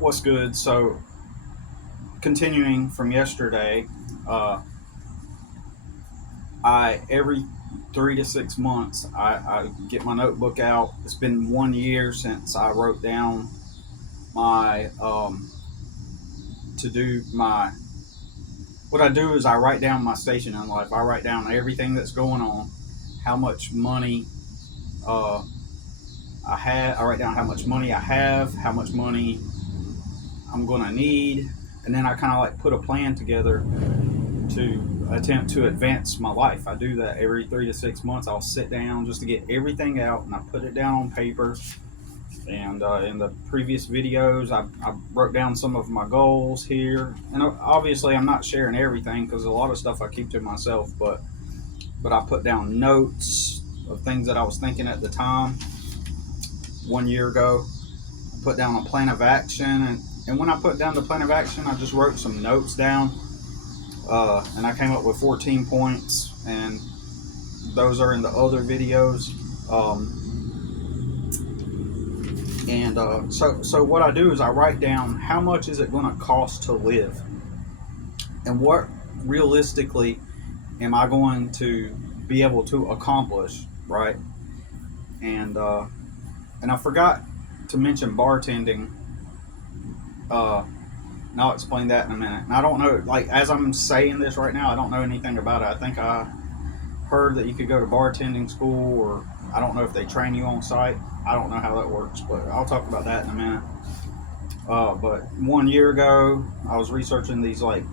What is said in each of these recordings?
What's good? So, continuing from yesterday, uh, I every 3 to 6 months I get my notebook out. It's been 1 year since I wrote down my to do my what I do is I write down my station in life. I write down everything that's going on, how much money uh, I have. I write down how much money I have, how much money I'm gonna need, and then I kind of like put a plan together to attempt to advance my life. I do that every 3 to 6 months. I'll sit down just to get everything out and I put it down on paper. And in the previous videos, I wrote down some of my goals here. And obviously, I'm not sharing everything because a lot of stuff I keep to myself. But I put down notes of things that I was thinking at the time 1 year ago. I put down a plan of action, and when I put down the plan of action, I just wrote some notes down, and I came up with 14 points, and those are in the other videos. And so what I do is I write down how much is it going to cost to live, and what realistically am I going to be able to accomplish, right? And and I forgot to mention bartending. And I'll explain that in a minute. And I don't know, like as I'm saying this right now, I don't know anything about it. I think I heard that you could go to bartending school, or I don't know if they train you on site. I don't know how that works, but I'll talk about that in a minute. But 1 year ago, I was researching these like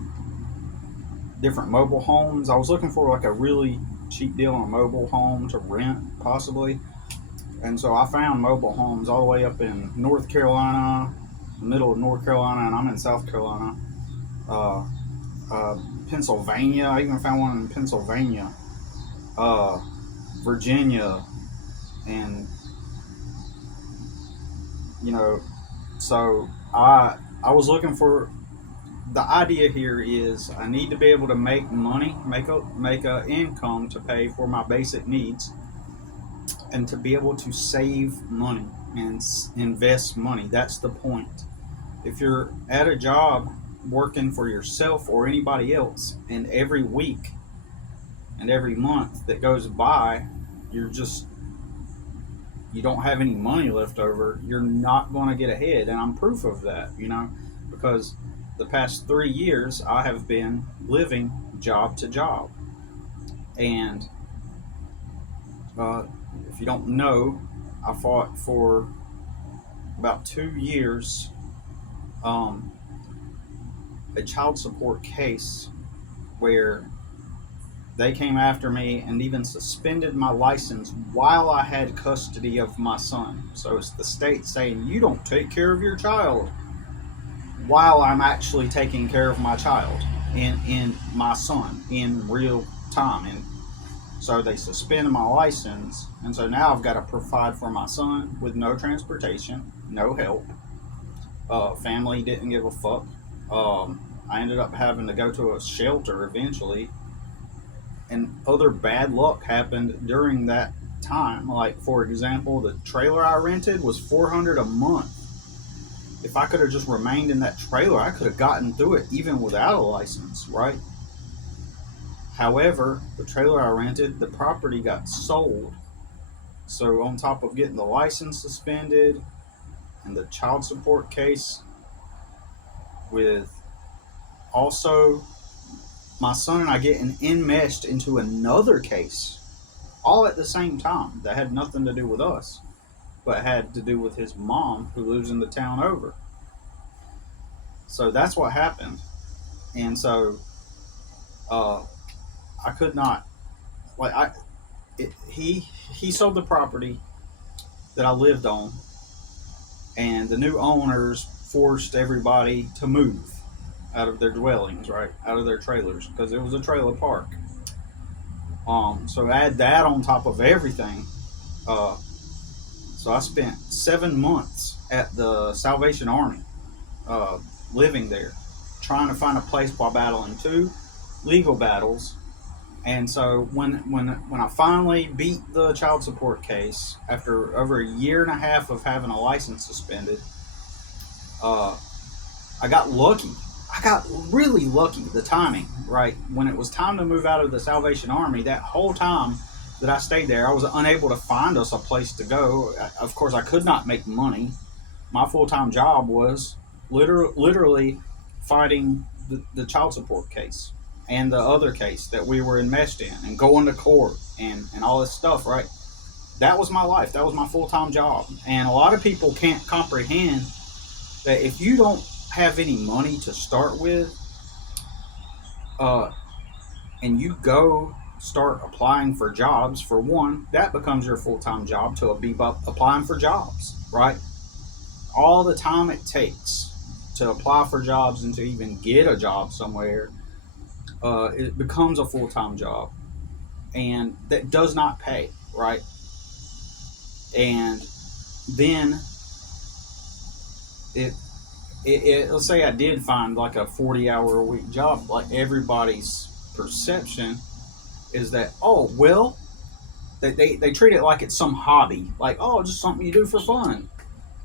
different mobile homes. I was looking for like a really cheap deal on a mobile home to rent, possibly. And so I found mobile homes all the way up in North Carolina, the middle of North Carolina, and I'm in South Carolina. Uh, Pennsylvania. I even found one in Pennsylvania, uh, Virginia, and you know, so I was looking for the idea here is I need to be able to make money, make a income to pay for my basic needs, and to be able to save money and invest money. That's the point. If you're at a job working for yourself or anybody else, and every week and every month that goes by, you're just you don't have any money left over, you're not going to get ahead. And I'm proof of that, because the past 3 years I have been living job to job. And uh, if you don't know, I fought for about 2 years um, a child support case where they came after me and even suspended my license while I had custody of my son. So it's the state saying you don't take care of your child while I'm actually taking care of my child in my son in real time. And so they suspended my license, and so now I've got to provide for my son with no transportation, no help. Family didn't give a fuck. I ended up having to go to a shelter eventually, and other bad luck happened during that time. Like for example, the trailer I rented was 400 a month. If I could have just remained in that trailer, I could have gotten through it even without a license, right? However, the trailer I rented, the property got sold. So on top of getting the license suspended and the child support case, with also my son and I getting enmeshed into another case, all at the same time, that had nothing to do with us, but had to do with his mom who lives in the town over. So that's what happened. And so uh, I could not, like, he sold the property that I lived on, and the new owners forced everybody to move out of their dwellings, right, out of their trailers, because it was a trailer park. So add that on top of everything. Uh, so I spent 7 months at the Salvation Army, uh, living there, trying to find a place while battling two legal battles. And so when I finally beat the child support case after over a year and a half of having a license suspended, uh, I got lucky. I got really lucky, the timing, right? When it was time to move out of the Salvation Army, that whole time that I stayed there, I was unable to find us a place to go. Of course, I could not make money. My full time job was literally fighting the child support case and the other case that we were enmeshed in and going to court and all this stuff, right? That was my life. That was my full time job. And a lot of people can't comprehend that if you don't have any money to start with, uh, and you go start applying for jobs, for one, that becomes your full time job to be applying for jobs, right? All the time it takes to apply for jobs and to even get a job somewhere, it becomes a full time job, and that does not pay, right? And then it, let's say I did find like a 40-hour a week job, like everybody's perception is that, oh well, they treat it like it's some hobby, like, oh, just something you do for fun.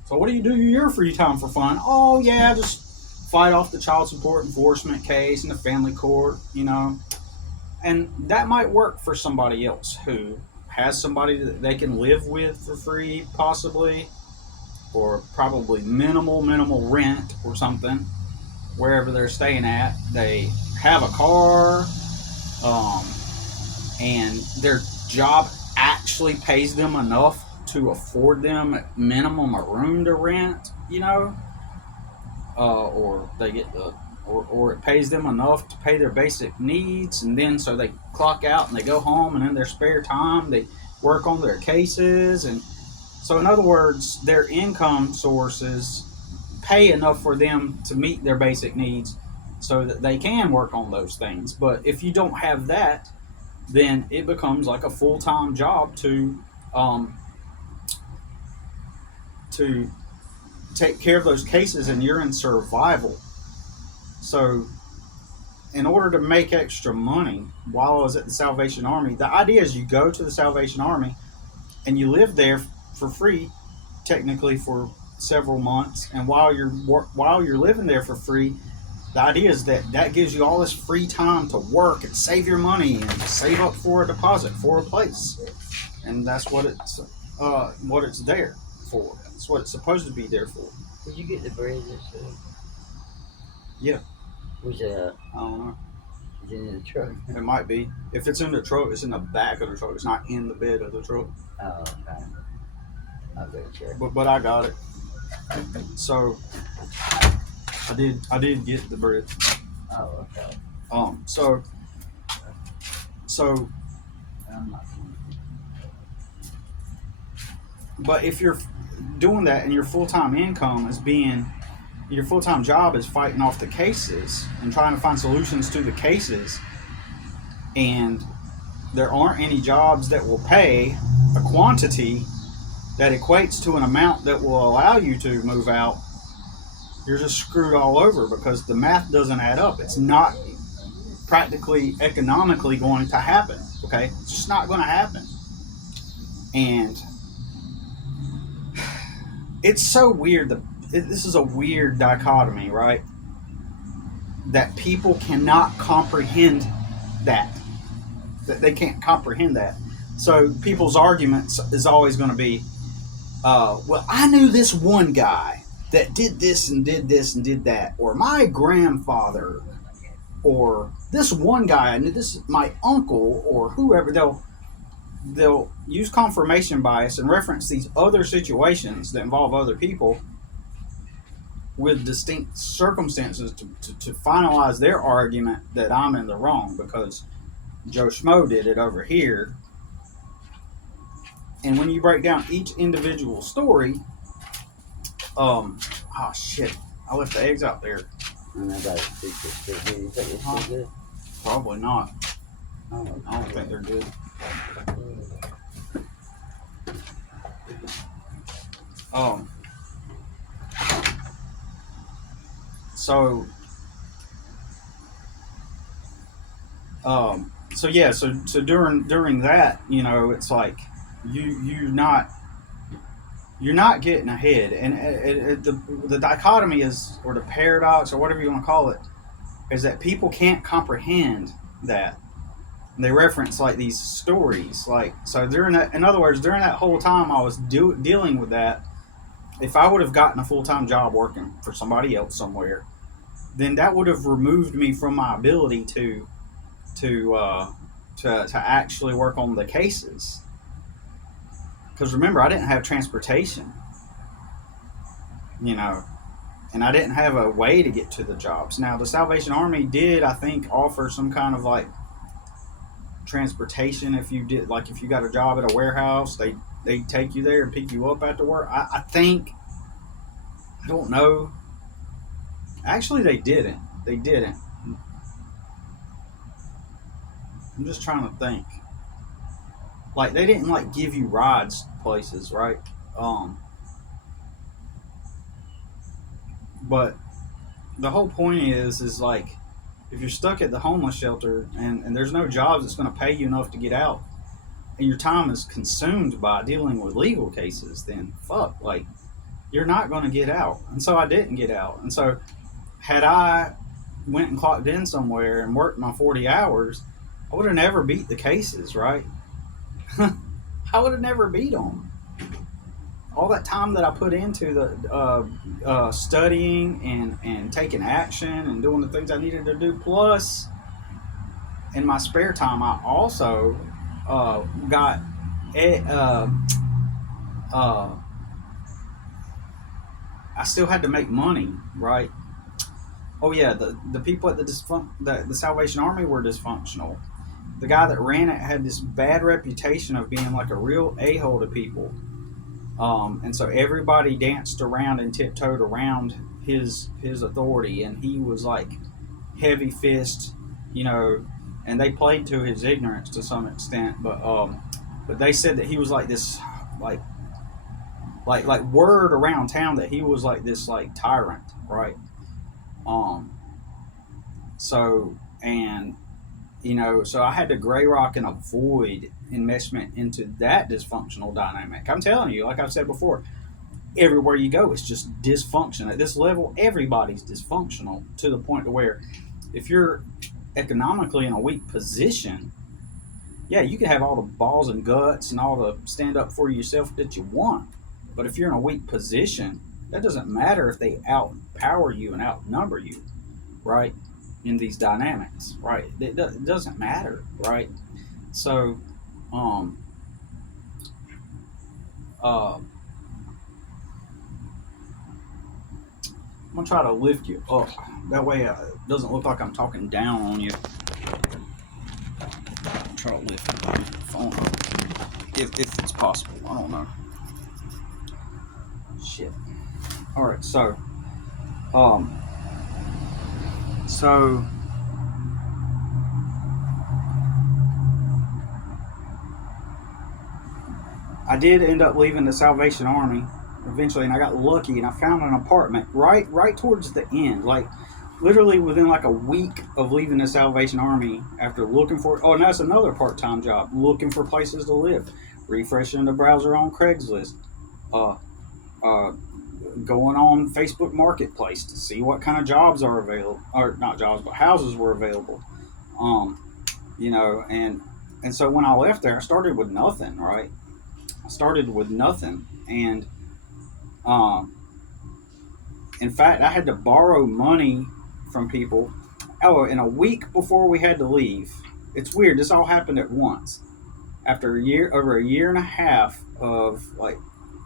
So what do you do your free time for fun? Oh yeah, just fight off the child support enforcement case in the family court, you know. And that might work for somebody else who has somebody that they can live with for free, possibly, or probably minimal rent or something wherever they're staying at. They have a car, um, and their job actually pays them enough to afford them at minimum a room to rent, you know, or they get the or it pays them enough to pay their basic needs, and then so they clock out and they go home, and in their spare time they work on their cases. And so in other words, their income sources pay enough for them to meet their basic needs so that they can work on those things. But if you don't have that, then it becomes like a full-time job um, to take care of those cases, and you're in survival. So in order to make extra money while I was at the Salvation Army, the idea is you go to the Salvation Army and you live there for free, technically for several months. And while you're living there for free, the idea is that that gives you all this free time to work and save your money and save up for a deposit for a place. And that's what it's there for. That's what it's supposed to be there for. Did you get the bread yesterday? Yeah, Was I don't know. it in the truck? It might be. If it's in the truck, it's in the back of the truck. It's not in the bed of the truck. Oh, okay. I'll go check. But I got it. So I did get the bread. Oh, okay. Um. So so I'm not. but if you're doing that and your full time job is fighting off the cases and trying to find solutions to the cases, and there aren't any jobs that will pay a quantity that equates to an amount that will allow you to move out, you're just screwed all over because the math doesn't add up. It's not practically economically going to happen. Okay, it's just not going to happen. And it's so weird. This is a weird dichotomy, right? That people cannot comprehend that. That they can't comprehend that. So people's arguments is always going to be, well, I knew this one guy that did this and did this and did that, or my grandfather, or this one guy, and this my uncle, or whoever. They'll use confirmation bias and reference these other situations that involve other people with distinct circumstances to finalize their argument that I'm in the wrong because Joe Schmo did it over here. And when you break down each individual story, oh shit, I left the eggs out there. And I got to speak this good. Do you think it's still good? Probably not. Oh, I don't think they're good. Um. So. So yeah. So during that, it's like you you're not getting ahead. And the dichotomy is, or the paradox, or whatever you want to call it, is that people can't comprehend that. They reference like these stories, like, so during that, in other words, during that whole time I was dealing with that, if I would have gotten a full-time job working for somebody else somewhere, then that would have removed me from my ability to to actually work on the cases. Because remember, I didn't have transportation, you know, and I didn't have a way to get to the jobs. Now, the Salvation Army did, I think, offer some kind of like transportation. If you did, like, if you got a job at a warehouse, they take you there and pick you up after work. I think, I don't know. Actually, they didn't. They didn't. I'm just trying to think. Like, they didn't like give you rides places, right? But the whole point is like, if you're stuck at the homeless shelter and there's no jobs that's going to pay you enough to get out, and your time is consumed by dealing with legal cases, then fuck, like, you're not going to get out. And so I didn't get out. And so had I went and clocked in somewhere and worked my 40 hours, I would have never beat the cases, right? I would have never beat them. All that time that I put into the studying and taking action and doing the things I needed to do, plus in my spare time, I also got I still had to make money, right? Oh yeah, the people at the Salvation Army were dysfunctional. The guy that ran it had this bad reputation of being like a real a-hole to people. And so everybody danced around and tiptoed around his authority, and he was like heavy fist, you know, and they played to his ignorance to some extent, but they said that he was like this, like word around town that he was like this like tyrant, right? So, and you know, so I had to gray rock and avoid enmeshment into that dysfunctional dynamic. I'm telling you, like I've said before, everywhere you go, it's just dysfunction. At this level, everybody's dysfunctional to the point to where if you're economically in a weak position, yeah, you can have all the balls and guts and all the stand up for yourself that you want. But if you're in a weak position, that doesn't matter if they outpower you and outnumber you, right? In these dynamics, right? It doesn't matter, right? So, I'm gonna try to lift you up. That way, it doesn't look like I'm talking down on you. Try to lift the phone up, if it's possible. I don't know. Shit. All right, so I did end up leaving the Salvation Army eventually, and I got lucky, and I found an apartment right towards the end, like literally within like a week of leaving the Salvation Army. After looking for, oh, and that's another part-time job, looking for places to live, refreshing the browser on Craigslist, uh, uh, going on Facebook Marketplace to see what kind of jobs are available, or not jobs, but houses were available. You know, and so when I left there, I started with nothing, right? I started with nothing, and in fact, I had to borrow money from people. Oh, in a week before we had to leave, it's weird. This all happened at once. After over a year and a half of like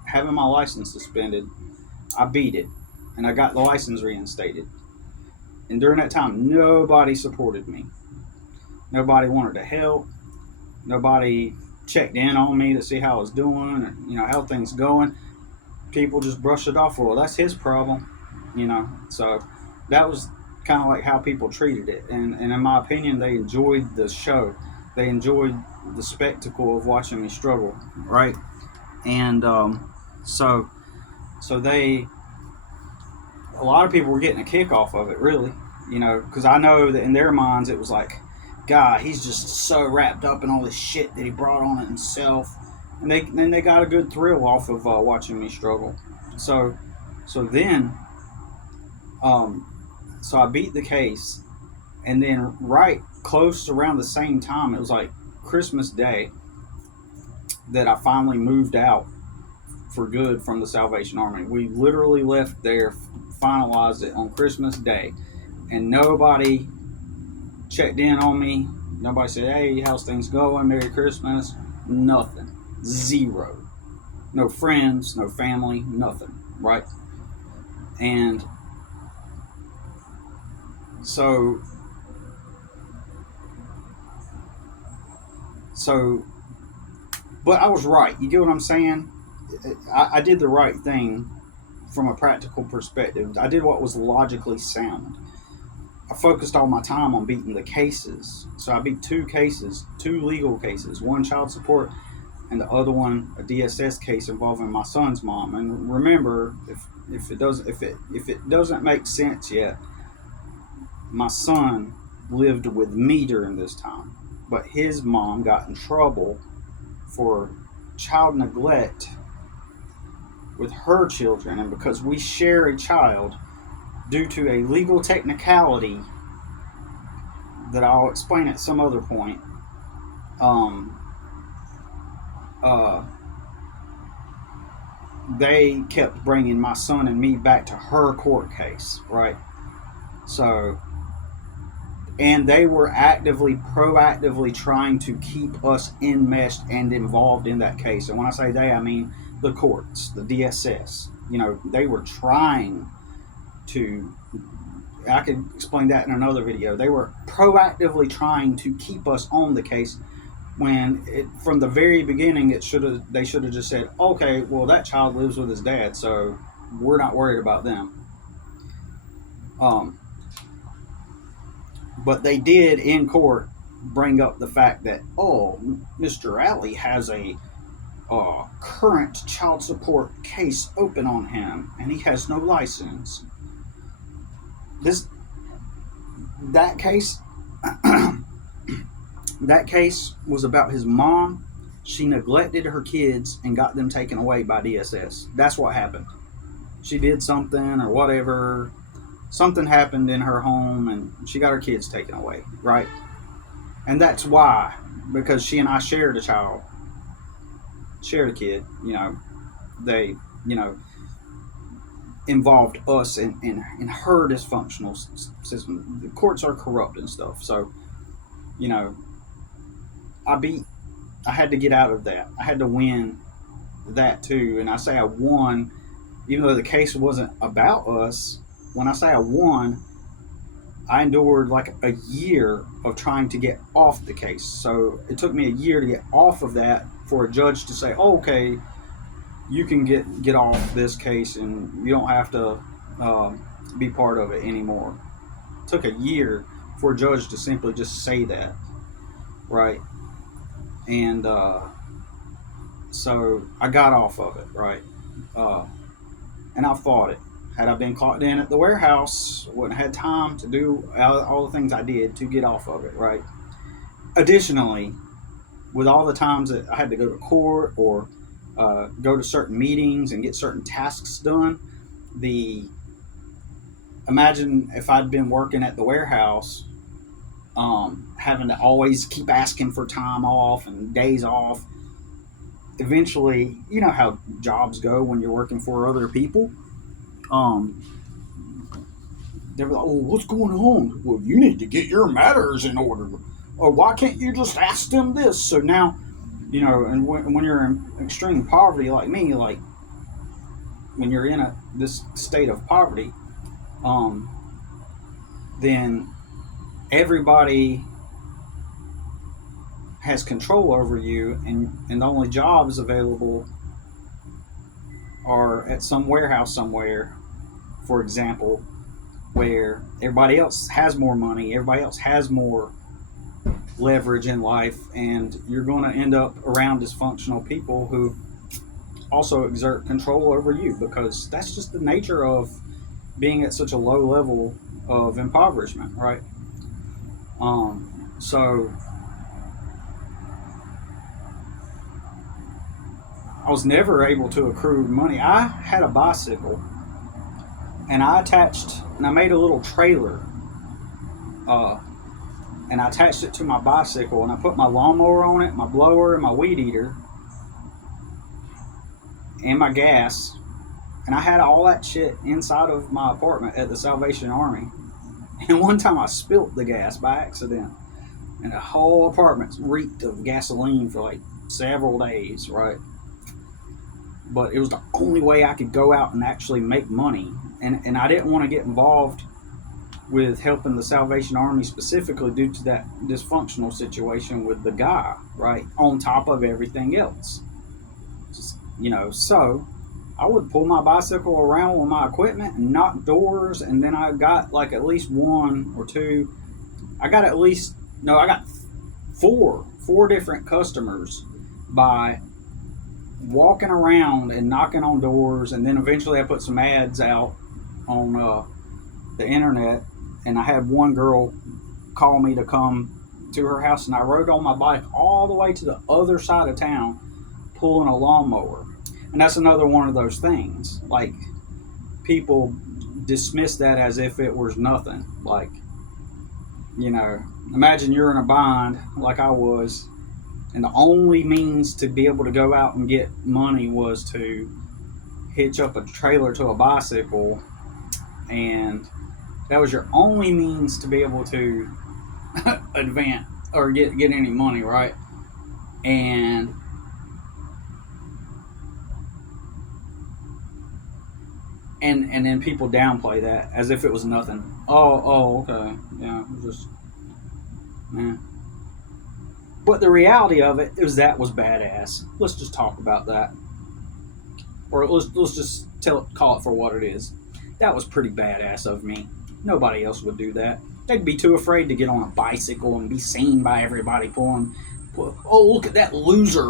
having my license suspended, I beat it, and I got the license reinstated. And during that time, nobody supported me. Nobody wanted to help. Nobody checked in on me to see how I was doing, or you know how things going. People just brushed it off. Well, that's his problem, you know. So that was kind of like how people treated it, and in my opinion, they enjoyed the show. They enjoyed the spectacle of watching me struggle, right? And so they, a lot of people were getting a kick off of it, really, you know, because I know that in their minds it was like, God, he's just so wrapped up in all this shit that he brought on it himself. and they got a good thrill off of watching me struggle. So so then um, so I beat the case, and then right close around the same time, it was like Christmas Day, that I finally moved out for good from the Salvation Army. We literally left there, finalized it on Christmas Day, and nobody checked in on me. Nobody said, "Hey, how's things going? Merry Christmas." Nothing. Zero. No friends, no family, nothing. Right? And so so but I was right. You get what I'm saying? I did the right thing from a practical perspective. I did what was logically sound. I focused all my time on beating the cases. So I beat two cases, two legal cases, one child support and the other one a DSS case involving my son's mom. And remember, if it doesn't make sense yet, my son lived with me during this time, but his mom got in trouble for child neglect with her children, and because we share a child, due to a legal technicality that I'll explain at some other point, um, uh, they kept bringing my son and me back to her court case, right? So, and they were proactively trying to keep us enmeshed and involved in that case. And when I say they, I mean the courts, the DSS. You know, they were trying to, I could explain that in another video. They were proactively trying to keep us on the case, when from the very beginning they should have just said, okay, well, that child lives with his dad, so we're not worried about them. But they did in court bring up the fact that, oh, Mr. Alley has a current child support case open on him, and he has no license. That case that case was about his mom. She neglected her kids and got them taken away by DSS. That's what happened. She did something or whatever. Something happened in her home and she got her kids taken away, right? And that's why, because she and I shared a child, shared a kid, they, involved us in her dysfunctional system. The courts are corrupt and stuff. So, you know, I had to get out of that. I had to win that too. And I say I won, even though the case wasn't about us. When I say I won, I endured like a year of trying to get off the case. So it took me a year to get off of that for a judge to say, oh, okay, you can get off this case and you don't have to be part of it anymore. It took a year for a judge to simply just say that, right? And so I got off of it, right? And I fought it. Had I been caught in at the warehouse, wouldn't have had time to do all the things I did to get off of it, right? Additionally, with all the times that I had to go to court or go to certain meetings and get certain tasks done, imagine if I'd been working at the warehouse, having to always keep asking for time off and days off. Eventually, you know how jobs go when you're working for other people. They were like, "Oh, what's going on? Well, you need to get your matters in order. Or why can't you just ask them this?" So now, and when you're in extreme poverty like me, like when you're in this state of poverty, then everybody has control over you, and the only jobs available are at some warehouse somewhere, for example, where everybody else has more money, everybody else has more leverage in life, and you're going to end up around dysfunctional people who also exert control over you, because that's just the nature of being at such a low level of impoverishment, right? So I was never able to accrue money. I had a bicycle, and I made a little trailer, uh, and I attached it to my bicycle, and I put my lawnmower on it, my blower, and my weed eater, and my gas, and I had all that shit inside of my apartment at the Salvation Army. And one time I spilt the gas by accident, and the whole apartment reeked of gasoline for like several days, right? But it was the only way I could go out and actually make money. And I didn't want to get involved with helping the Salvation Army specifically due to that dysfunctional situation with the guy, right? On top of everything else. Just, so I would pull my bicycle around with my equipment and knock doors, and then I got like at least one or two. I got four different customers by walking around and knocking on doors, and then eventually I put some ads out on the internet, and I had one girl call me to come to her house, and I rode on my bike all the way to the other side of town pulling a lawnmower. And that's another one of those things, like, people dismiss that as if it was nothing. Like, imagine you're in a bind like I was, and the only means to be able to go out and get money was to hitch up a trailer to a bicycle, and that was your only means to be able to advance or get any money, right? And then people downplay that as if it was nothing. Oh, okay, yeah, just, yeah. But the reality of it is that was badass. Let's just talk about that, or let's just call it for what it is. That was pretty badass of me. Nobody else would do that. They'd be too afraid to get on a bicycle and be seen by everybody pulling. Oh, look at that loser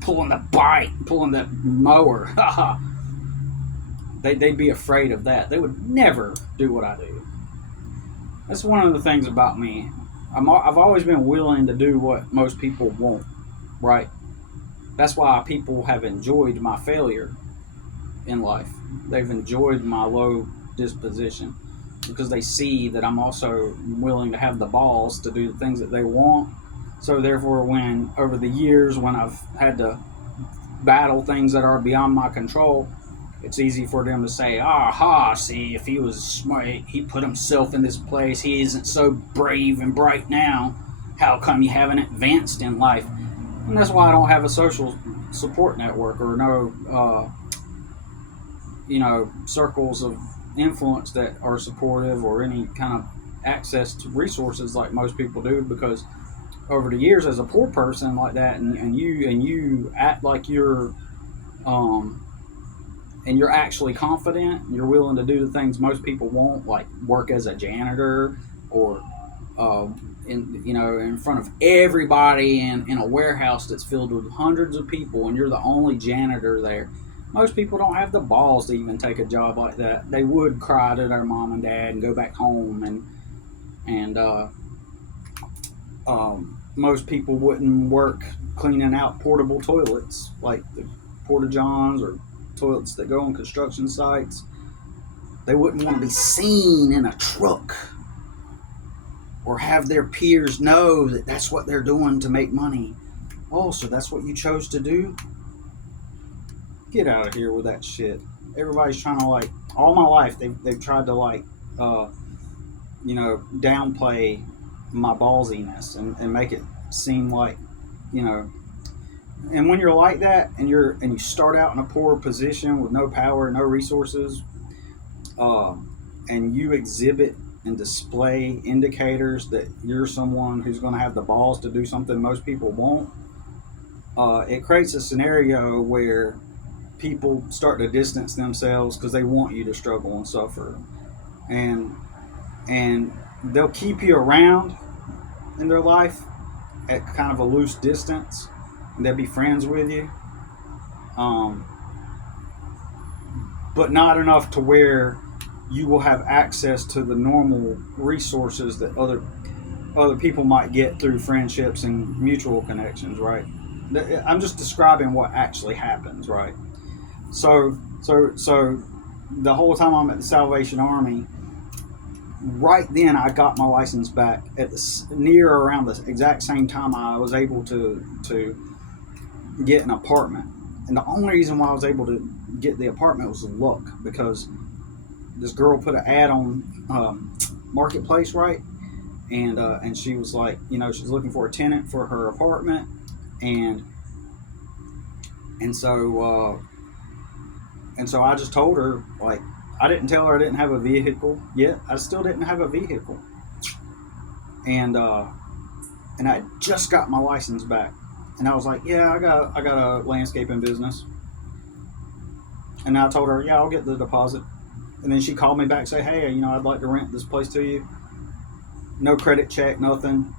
pulling the bike, pulling that mower. Haha. They'd be afraid of that. They would never do what I do. That's one of the things about me. I've always been willing to do what most people won't, right? That's why people have enjoyed my failure in life. They've enjoyed my low disposition because they see that I'm also willing to have the balls to do the things that they want. So therefore, when over the years, when I've had to battle things that are beyond my control, it's easy for them to say, aha, see, if he was smart, he put himself in this place, he isn't so brave and bright now, how come you haven't advanced in life? And that's why I don't have a social support network or no, circles of influence that are supportive or any kind of access to resources like most people do, because over the years as a poor person like that, and you act like you're and you're actually confident, you're willing to do the things most people won't, like work as a janitor or in front of everybody in a warehouse that's filled with hundreds of people, and you're the only janitor there. Most people don't have the balls to even take a job like that. They would cry to their mom and dad and go back home, and most people wouldn't work cleaning out portable toilets like the porta-johns or toilets that go on construction sites. They wouldn't want to be seen in a truck or have their peers know that that's what they're doing to make money. Oh, so that's what you chose to do? Get out of here with that shit. Everybody's trying to, like, all my life they've tried to, like, downplay my ballsiness and make it seem like, and when you're like that and you start out in a poor position with no power, no resources, and you exhibit and display indicators that you're someone who's going to have the balls to do something most people won't, it creates a scenario where people start to distance themselves because they want you to struggle and suffer, and they'll keep you around in their life at kind of a loose distance, and they'll be friends with you, but not enough to where you will have access to the normal resources that other people might get through friendships and mutual connections, right? I'm just describing what actually happens, right? So the whole time I'm at the Salvation Army, right then I got my license back at near around the exact same time I was able to get an apartment. And the only reason why I was able to get the apartment was luck, because this girl put an ad on Marketplace, right? And she was like, she's looking for a tenant for her apartment, and and so I just told her, like, I didn't tell her I didn't have a vehicle yet. I still didn't have a vehicle, and I just got my license back, and I was like, yeah, I got a landscaping business, and I told her, yeah, I'll get the deposit, and then she called me back, say, hey, I'd like to rent this place to you. No credit check, nothing,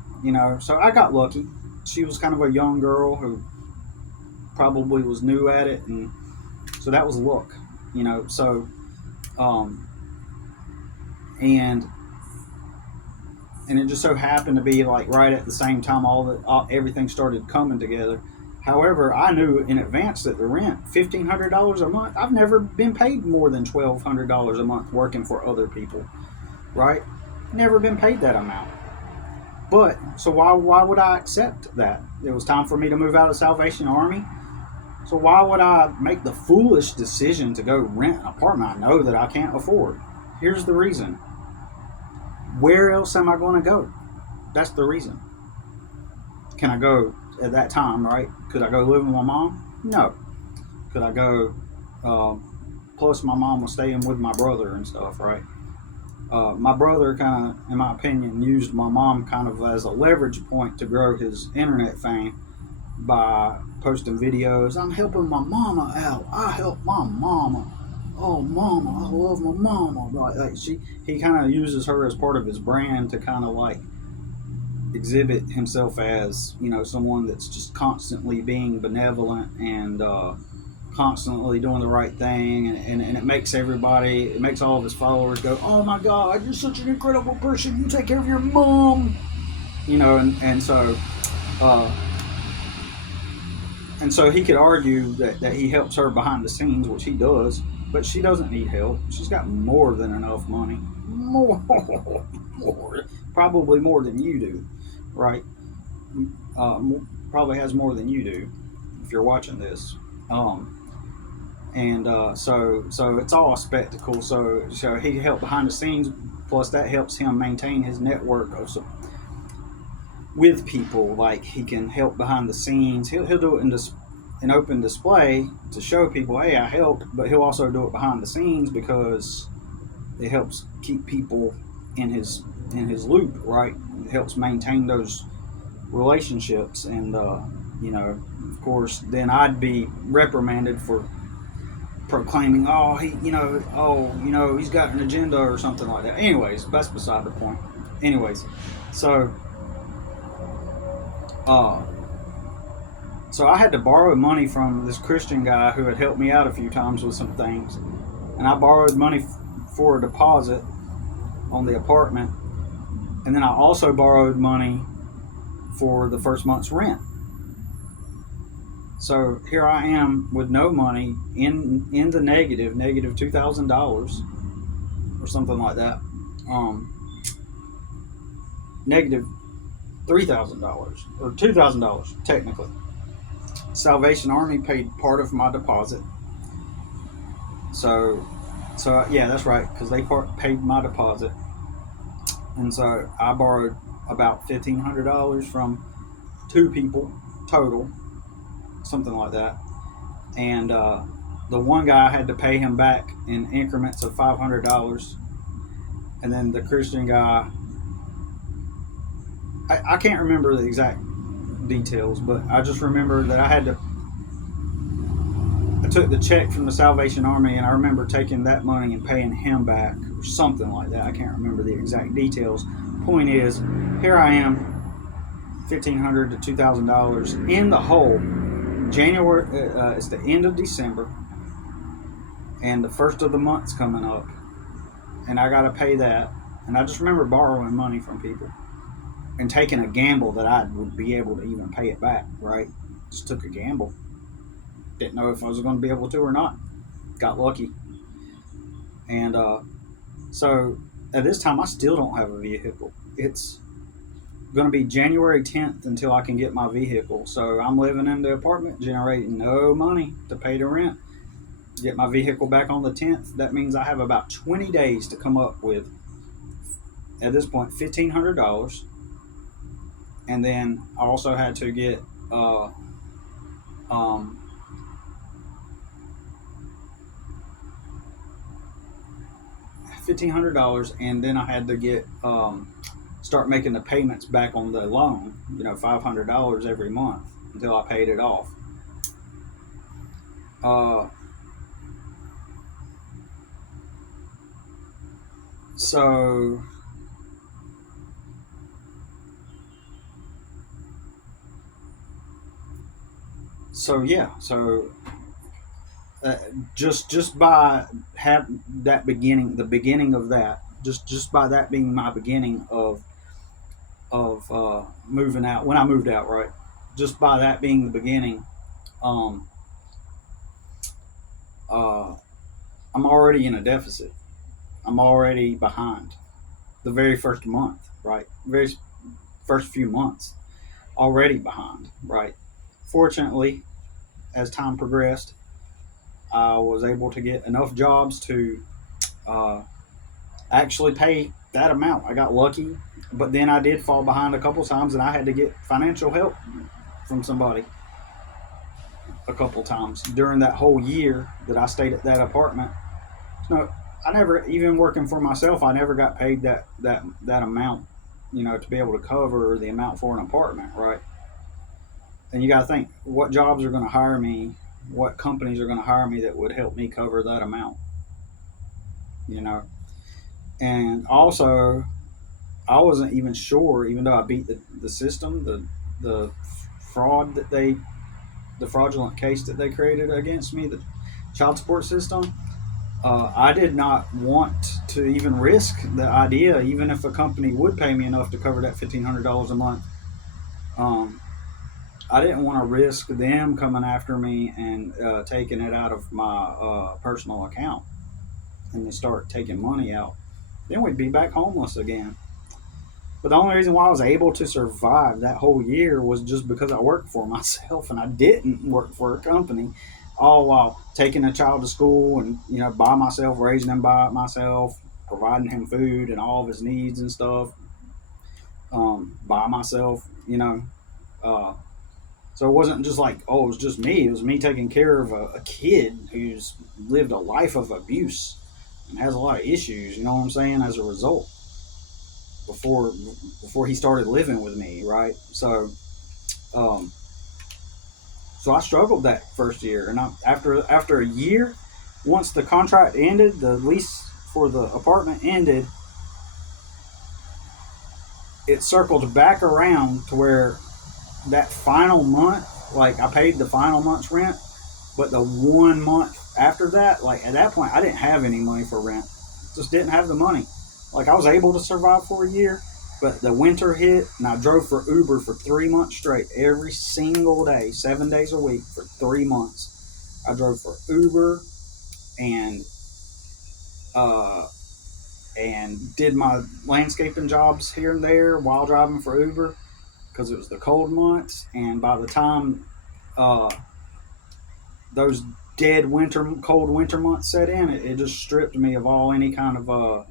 So I got lucky. She was kind of a young girl who probably was new at it, and so that was luck, So, and it just so happened to be like right at the same time everything started coming together. However, I knew in advance that the rent, $1,500 a month. I've never been paid more than $1,200 a month working for other people, right? Never been paid that amount. But so why would I accept that? It was time for me to move out of the Salvation Army. So why would I make the foolish decision to go rent an apartment I know that I can't afford? Here's the reason. Where else am I going to go? That's the reason. Can I go at that time, right? Could I go live with my mom? No. Could I go? Plus, my mom was staying with my brother and stuff, right? My brother kind of, in my opinion, used my mom kind of as a leverage point to grow his internet fame by posting videos. I'm helping my mama out. I help my mama. Oh, mama, I love my mama. Like he kind of uses her as part of his brand to kind of like exhibit himself as, someone that's just constantly being benevolent and constantly doing the right thing, and it makes all of his followers go, oh my God, you're such an incredible person, you take care of your mom, and so he could argue that he helps her behind the scenes, which he does, but she doesn't need help. She's got more than enough money, more, probably more than you do, right? Probably has more than you do if you're watching this. So it's all a spectacle. So he helped behind the scenes. Plus, that helps him maintain his network with people. Like, he can help behind the scenes. He'll do it in open display to show people, hey, I helped. But he'll also do it behind the scenes because it helps keep people in his loop, right? It helps maintain those relationships, and of course, then I'd be reprimanded for proclaiming, he's got an agenda or something like that. Anyways, that's beside the point. Anyways, so I had to borrow money from this Christian guy who had helped me out a few times with some things, and I borrowed money for a deposit on the apartment, and then I also borrowed money for the first month's rent. So here I am with no money, in the negative $2,000 or something like that. Negative $3,000 or $2,000 technically. Salvation Army paid part of my deposit. So yeah, that's right, because they paid my deposit, and so I borrowed about $1,500 from two people total, something like that. And the one guy, I had to pay him back in increments of $500, and then the Christian guy, I can't remember the exact details, but I just remember that I took the check from the Salvation Army, and I remember taking that money and paying him back or something like that. I can't remember the exact details. Point is, here I am, $1,500 to $2,000 in the hole. January, it's the end of December, and the first of the month's coming up, and I got to pay that. And I just remember borrowing money from people and taking a gamble that I would be able to even pay it back, right? Just took a gamble. Didn't know if I was going to be able to or not. Got lucky. And so at this time, I still don't have a vehicle. It's going to be January 10th until I can get my vehicle. So I'm living in the apartment, generating no money to pay the rent. Get my vehicle back on the 10th. That means I have about 20 days to come up with, at this point, $1,500. And then I also had to get $1,500, and then I had to get start making the payments back on the loan. $500 every month until I paid it off. So yeah, just by the beginning of that, just by that being my beginning of moving out, when I moved out, right? Just by that being the beginning, um, uh, I'm already in a deficit. I'm already behind. The very first month, right? Very first few months, already behind, right? Fortunately, as time progressed, I was able to get enough jobs to uh, actually pay that amount. I got lucky, but then I did fall behind a couple times, and I had to get financial help from somebody a couple times during that whole year that I stayed at that apartment. No, I never, even working for myself, I never got paid that amount, to be able to cover the amount for an apartment, right? And you got to think, what jobs are going to hire me, what companies are going to hire me that would help me cover that amount, you know? And also, I wasn't even sure, even though I beat the system, the fraud the fraudulent case that they created against me, the child support system. I did not want to even risk the idea, even if a company would pay me enough to cover that $1,500 a month. Um, I didn't want to risk them coming after me and taking it out of my personal account and then start taking money out. Then we'd be back homeless again. But the only reason why I was able to survive that whole year was just because I worked for myself and I didn't work for a company, all while taking a child to school and by myself, raising him by myself, providing him food and all of his needs and stuff by myself. Uh, so it wasn't just like, oh, it was just me. It was me taking care of a kid who's lived a life of abuse and has a lot of issues. You know what I'm saying? As a result, before he started living with me, right? Um, so I struggled that first year, and after a year, once the contract ended, the lease for the apartment ended, it circled back around to where that final month, like I paid the final month's rent, but the 1 month after that, like at that point, I didn't have any money for rent. Just didn't have the money. Like I was able to survive for a year, but the winter hit, and I drove for Uber for 3 months straight, every single day, 7 days a week for 3 months. I drove for Uber and uh, did my landscaping jobs here and there while driving for Uber because it was the cold months. And by the time those cold winter months set in, it just stripped me of all any kind of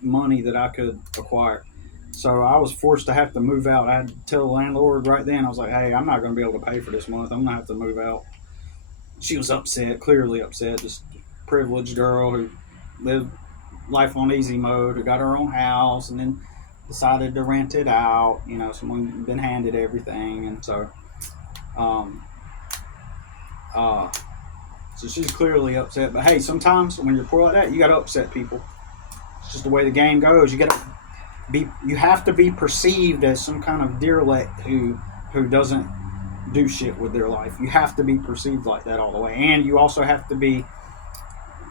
money that I could acquire. So I was forced to have to move out. I had to tell the landlord right then. I was like, "Hey, I'm not going to be able to pay for this month. I'm going to have to move out." She was upset, clearly upset. Just a privileged girl who lived life on easy mode, who got her own house, and then decided to rent it out. Someone been handed everything, and um, uh, so she's clearly upset. But hey, sometimes when you're poor like that, you got to upset people. It's just the way the game goes. You have to be perceived as some kind of derelict who doesn't do shit with their life. You have to be perceived like that all the way, and you also have to be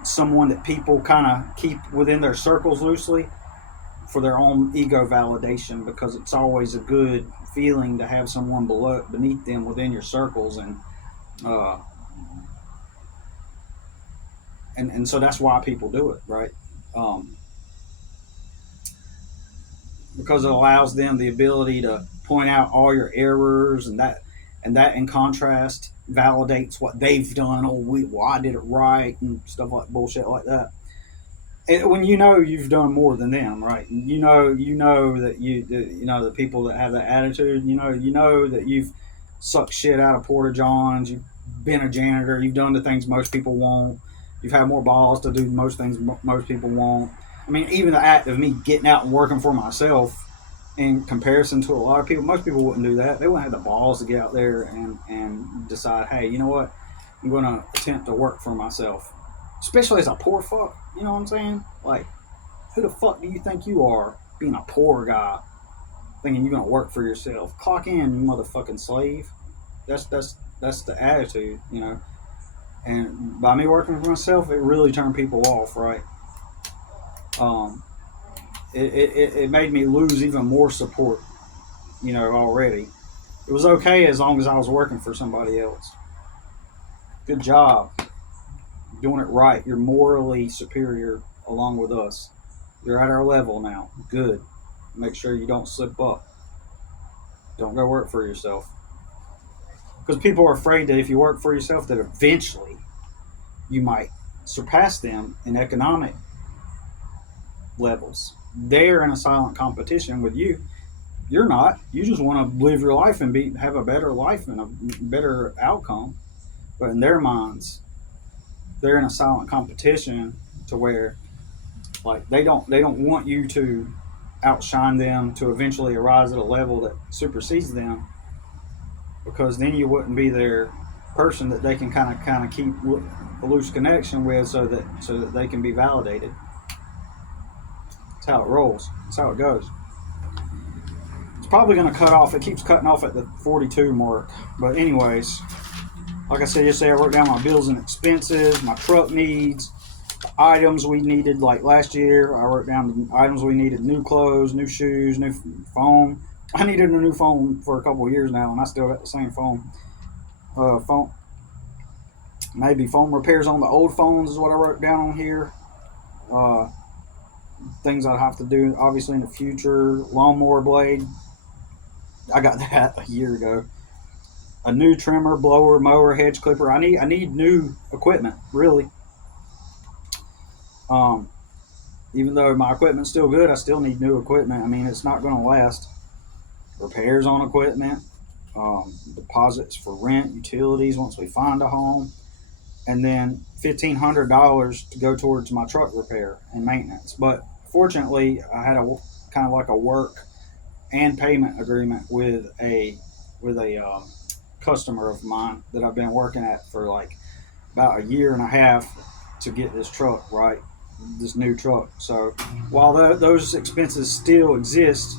someone that people kind of keep within their circles loosely, for their own ego validation, because it's always a good feeling to have someone beneath them within your circles, uh, and so that's why people do it, right? Um, because it allows them the ability to point out all your errors, and that in contrast validates what they've done. Oh, well, I did it right, and stuff like bullshit like that. When you know you've done more than them, right? You know that you know the people that have that attitude. You know that you've sucked shit out of porta johns. You've been a janitor. You've done the things most people won't. You've had more balls to do most things most people won't. I mean, even the act of me getting out and working for myself, in comparison to a lot of people, most people wouldn't do that. They wouldn't have the balls to get out there and decide, hey, you know what? I'm going to attempt to work for myself, especially as a poor fuck. You know what I'm saying? Like, who the fuck do you think you are, being a poor guy, thinking you're gonna work for yourself? Clock in, you motherfucking slave. That's the attitude, you know. And by me working for myself, it really turned people off, right? Um, it made me lose even more support, you know, already. It was okay as long as I was working for somebody else. Good job. You're doing it right. You're morally superior along with us. You're at our level now. Good. Make sure you don't slip up. Don't go work for yourself. Because people are afraid that if you work for yourself, that eventually you might surpass them in economic levels. They're in a silent competition with you. You're not. You just want to live your life and have a better life and a better outcome. But in their minds, they're in a silent competition to where, like, they don't want you to outshine them to eventually arise at a level that supersedes them, because then you wouldn't be their person that they can kind of keep a loose connection with, so that they can be validated. That's how it rolls. That's how it goes. It's probably going to cut off. It keeps cutting off at the 42 mark. But anyways, like I said yesterday, I wrote down my bills and expenses, my truck needs, items we needed. Like last year, I wrote down the items we needed: new clothes, new shoes, new phone. I needed a new phone for a couple of years now, and I still got the same phone. Phone, maybe phone repairs on the old phones is what I wrote down on here. Uh, Things I'd have to do, obviously, in the future. Lawnmower blade, I got that a year ago. A new trimmer, blower, mower, hedge clipper. I need new equipment, really. Um, Even though my equipment's still good, I still need new equipment. I mean, it's not going to last. Repairs on equipment, deposits for rent, utilities once we find a home, and then $1,500 to go towards my truck repair and maintenance. But fortunately, I had a kind of like a work and payment agreement with a customer of mine that I've been working at for like about a year and a half to get this truck right, this new truck. So while those expenses still exist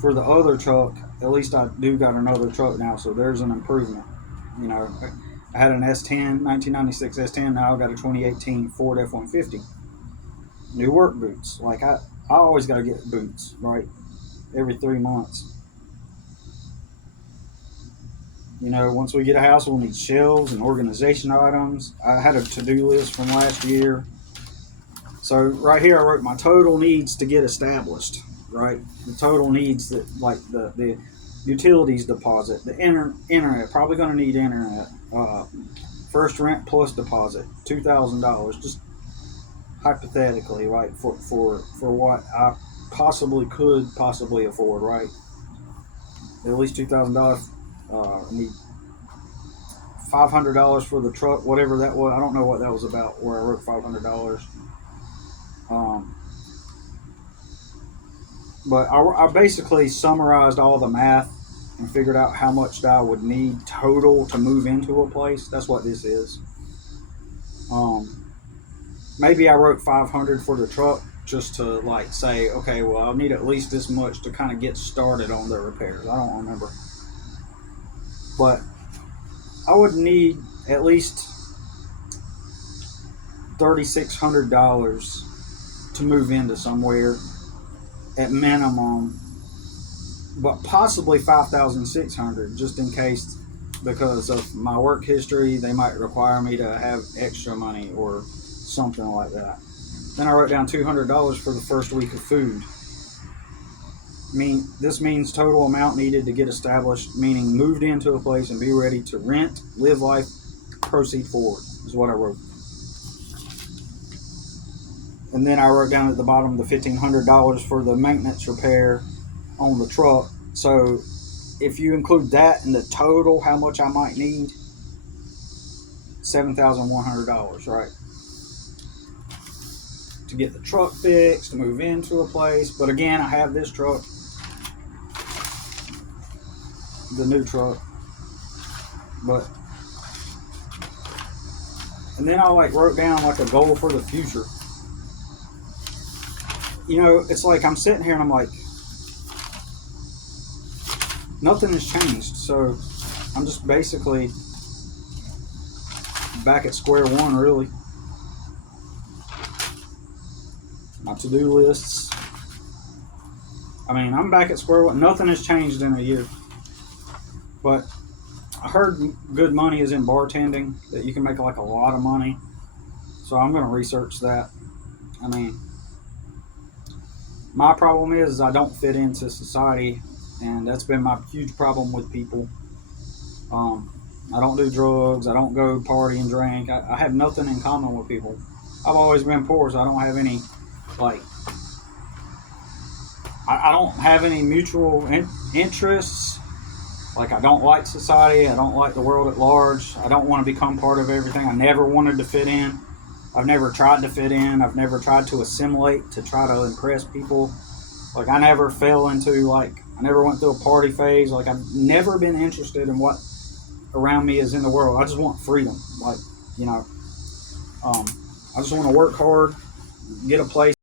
for the other truck, at least I do got another truck now, so there's an improvement. You know, I had an S10, 1996 S10. Now I've got a 2018 Ford F-150. New work boots. Like I always got to get boots, right? Every 3 months. You know, once we get a house, we'll need shelves and organization items. I had a to-do list from last year. So right here, I wrote my total needs to get established. Right, the total needs that, like the utilities deposit, the internet. Probably going to need internet. First rent plus deposit, $2,000. Just hypothetically, right, for what I could possibly afford, right? At least $2,000. I need $500 for the truck, whatever that was. I don't know what that was about. Where I wrote $500. But I basically summarized all the math and figured out how much I would need total to move into a place. That's what this is. Maybe I wrote 500 for the truck just to like say, okay, well, I'll need at least this much to kind of get started on the repairs. I don't remember. But I would need at least $3,600 to move into somewhere at minimum, but possibly 5,600 just in case, because of my work history, they might require me to have extra money or something like that. Then I wrote down $200 for the first week of food. This means total amount needed to get established, meaning moved into a place and be ready to rent, live life, proceed forward, is what I wrote. And then I wrote down at the bottom the $1,500 for the maintenance repair on the truck. So if you include that in the total, how much I might need, $7,100, right? To get the truck fixed, to move into a place. But again, I have this truck, the new truck. But, and then I wrote down a goal for the future. It's like I'm sitting here and I'm like, nothing has changed. So I'm just basically back at square one, really. My to-do lists. I'm back at square one. Nothing has changed in a year. But I heard good money is in bartending, that you can make a lot of money. So I'm going to research that. My problem is I don't fit into society, and that's been my huge problem with people. I don't do drugs. I don't go party and drink. I have nothing in common with people. I've always been poor, so I don't have any, I don't have any mutual interests. I don't like society. I don't like the world at large. I don't want to become part of everything. I never wanted to fit in. I've never tried to fit in. I've never tried to assimilate to try to impress people. I never fell into, I never went through a party phase. I've never been interested in what around me is in the world. I just want freedom. I just want to work hard, get a place